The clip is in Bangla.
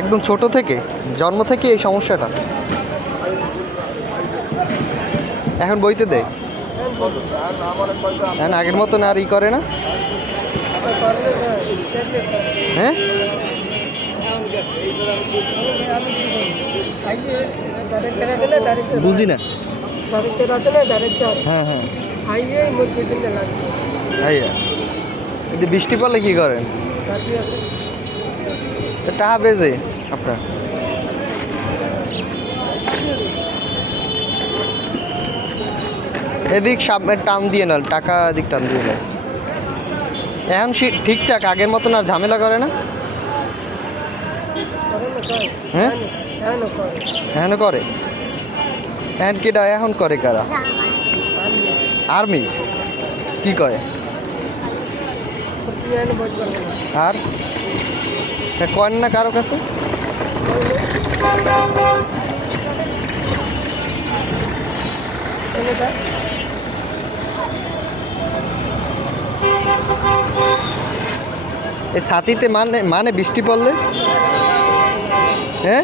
একদম ছোট থেকে জন্ম থেকে এই সমস্যাটা এখন বইতে দেয়। এখন আগের মতন আর ই করে না। হ্যাঁ বুঝি না। হ্যাঁ হ্যাঁ যদি বৃষ্টি পড়লে কি করেন? টাকা বেজে আপনার এদিক সামনে টান দিয়ে না, টাকা এদিক টান দিয়ে না। এখন ঠিকঠাক আগের মতন আর ঝামেলা করে না। হ্যাঁ এখনো করে। এখন কেটা এখন করে কারা? আর্মি কি করে? আর কয়েন না কারো কাছে? এই ছাতিতে মানে বৃষ্টি পড়লে হ্যাঁ